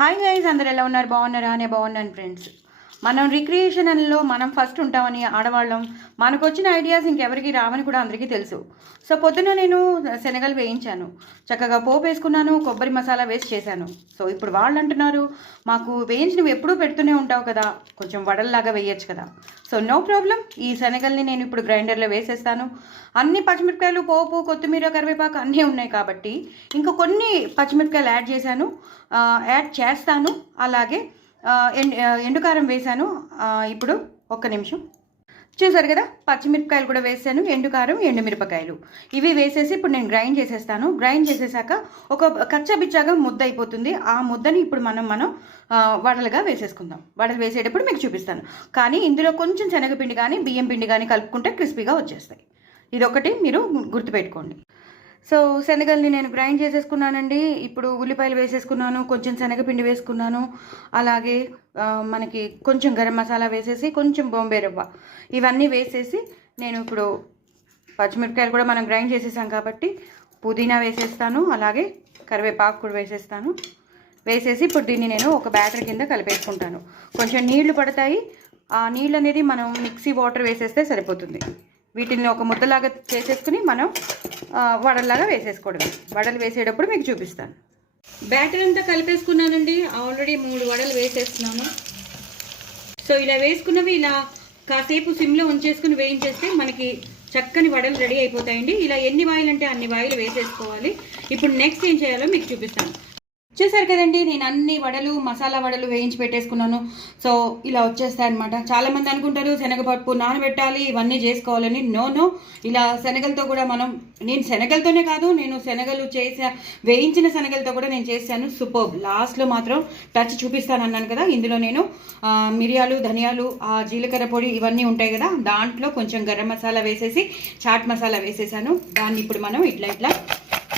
Hi guys, అందరు ఎలా ఉన్నారు? బాగున్నారా? అనే బాగున్నాను ఫ్రెండ్స్. మనం రిక్రియేషన్లో మనం ఫస్ట్ ఉంటామని ఆడవాళ్ళం. మనకు వచ్చిన ఐడియాస్ ఇంకెవరికి రావని కూడా అందరికీ తెలుసు. సో పొద్దున నేను శనగలు వేయించాను, చక్కగా పోపు వేసుకున్నాను, కొబ్బరి మసాలా వేసి చేశాను. సో ఇప్పుడు వాళ్ళు అంటున్నారు, మాకు వేయించినవి ఎప్పుడూ పెడుతూనే ఉంటావు కదా, కొంచెం వడల్లాగా వేయచ్చు కదా. సో నో ప్రాబ్లం, ఈ శనగల్ని నేను ఇప్పుడు గ్రైండర్లో వేసేస్తాను. అన్ని పచ్చిమిరపకాయలు, పోపు, కొత్తిమీర, కరివేపాకు అన్నీ ఉన్నాయి కాబట్టి ఇంకా కొన్ని పచ్చిమిరపకాయలు యాడ్ చేస్తాను. అలాగే ఎండుకారం వేసాను. ఇప్పుడు ఒక్క నిమిషం, చూసారు కదా, పచ్చిమిరపకాయలు కూడా వేసాను, ఎండుకారం, ఎండుమిరపకాయలు ఇవి వేసేసి ఇప్పుడు నేను గ్రైండ్ చేసేస్తాను. గ్రైండ్ చేసేసాక ఒక కచ్చబిచ్చాగా ముద్ద అయిపోతుంది. ఆ ముద్దని ఇప్పుడు మనం వడలుగా వేసేసుకుందాం. వడలు వేసేటప్పుడు మీకు చూపిస్తాను. కానీ ఇందులో కొంచెం శనగపిండి కానీ బియ్యం పిండి కానీ కలుపుకుంటే క్రిస్పీగా వచ్చేస్తాయి. ఇదొకటి మీరు గుర్తుపెట్టుకోండి. సో శనగల్ని నేను గ్రైండ్ చేసేసుకున్నానండి. ఇప్పుడు ఉల్లిపాయలు వేసేసుకున్నాను, కొంచెం శనగపిండి వేసుకున్నాను, అలాగే మనకి కొంచెం గరం మసాలా వేసేసి, కొంచెం బొంబే రవ్వ ఇవన్నీ వేసేసి నేను ఇప్పుడు పచ్చిమిరపకాయలు కూడా మనం గ్రైండ్ చేసేసాం కాబట్టి పుదీనా వేసేస్తాను, అలాగే కరివేపాకు కూడా వేసేస్తాను. వేసేసి ఇప్పుడు దీన్ని నేను ఒక బ్యాటర్ కింద కలిపేసుకుంటాను. కొంచెం నీళ్లు పడతాయి. ఆ నీళ్ళు అనేది మనం మిక్సీ వాటర్ వేసేస్తే సరిపోతుంది. వీటిని ఒక ముద్దలాగా చేసేసుకుని మనం వడల్లాగా వేసేసుకోవడమే. వడలు వేసేటప్పుడు మీకు చూపిస్తాను. బ్యాటర్ అంతా కలిపేసుకున్నానండి. ఆల్రెడీ 3 వడలు వేసేస్తున్నాను. సో ఇలా వేసుకున్నవి ఇలా కాసేపు సిమ్లో ఉంచేసుకుని వేయించేస్తే మనకి చక్కని వడలు రెడీ అయిపోతాయండి. ఇలా ఎన్ని వాయిలు అంటే అన్ని వాయిలు వేసేసుకోవాలి. ఇప్పుడు నెక్స్ట్ ఏం చేయాలో మీకు చూపిస్తాను. చూసారు కదండి, నేను అన్ని వడలు, మసాలా వడలు వేయించి పెట్టేసుకున్నాను. సో ఇలా వచ్చేస్తాయి అనమాట. చాలామంది అనుకుంటారు శనగపప్పు నానబెట్టాలి, ఇవన్నీ చేసుకోవాలని. నో, ఇలా శనగలతో కూడా నేను శనగలతోనే కాదు, నేను శనగలు వేయించిన శనగలతో కూడా నేను చేశాను. సూపర్. లాస్ట్లో మాత్రం టచ్ చూపిస్తాను అన్నాను కదా, ఇందులో నేను మిరియాలు, ధనియాలు, జీలకర్ర పొడి ఇవన్నీ ఉంటాయి కదా, దాంట్లో కొంచెం గరం మసాలా వేసేసి చాట్ మసాలా వేసేసాను. దాన్ని ఇప్పుడు మనం ఇట్లా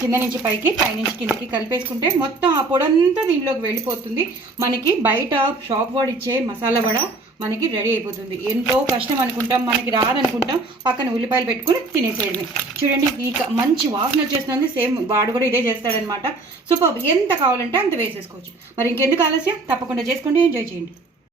కింద నుంచి పైకి, పైనుంచి కిందకి కలిపేసుకుంటే మొత్తం ఆ పొడంతా దీనిలోకి వెళ్ళిపోతుంది. మనకి బయట షాప్ వాడు ఇచ్చే మసాలా వడ మనకి రెడీ అయిపోతుంది. ఎంతో కష్టం అనుకుంటాం, మనకి రాదనుకుంటాం, పక్కన ఉల్లిపాయలు పెట్టుకుని తినేసేయడమే. చూడండి, ఈ మంచి వాసన వచ్చేస్తుంది. సేమ్ వాడు కూడా ఇదే చేస్తాడనమాట. సూపర్. ఎంత కావాలంటే అంత వేసేసుకోవచ్చు. మరి ఇంకెందుకు ఆలస్యం, తప్పకుండా చేసుకోండి, ఎంజాయ్ చేయండి.